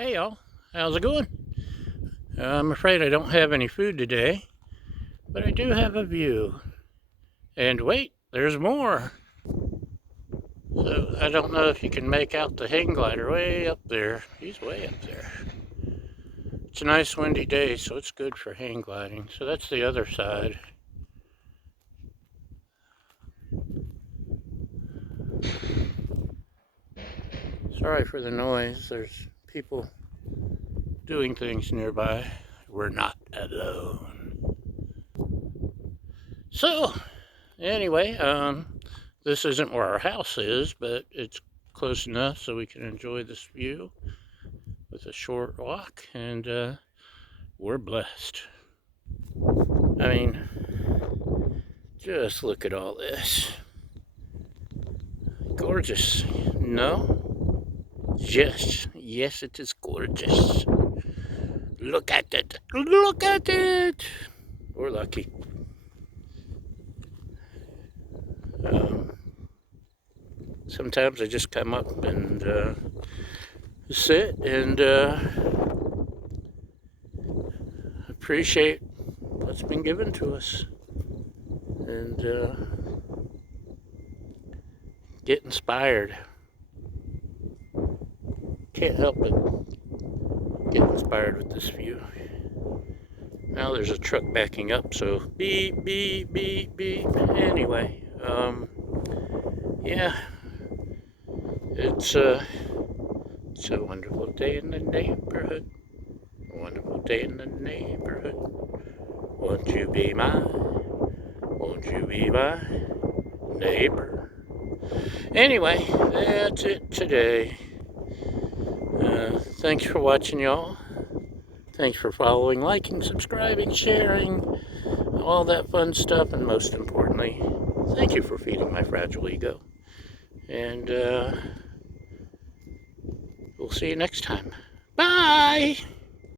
Hey y'all, how's it going? I'm afraid I don't have any food today, but I do have a view. And wait, there's more. So I don't know if you can make out the hang glider way up there. He's way up there. It's a nice windy day, so it's good for hang gliding. So that's the other side. Sorry for the noise. There's people doing things nearby. We're not alone. So, anyway, this isn't where our house is, but it's close enough so we can enjoy this view with a short walk, and we're blessed. I mean, just look at all this. Gorgeous. No? Yes, it is gorgeous. Look at it. Look at it. We're lucky. Sometimes I just come up and sit and appreciate what's been given to us and get inspired. Can't help but get inspired with this view. Now there's a truck backing up, so beep, beep, beep, beep. Anyway, yeah, it's a wonderful day in the neighborhood. A wonderful day in the neighborhood. Won't you be my neighbor? Anyway, that's it today. Thanks for watching, y'all. Thanks for following, liking, subscribing, sharing, all that fun stuff, and most importantly, thank you for feeding my fragile ego. And we'll see you next time. Bye!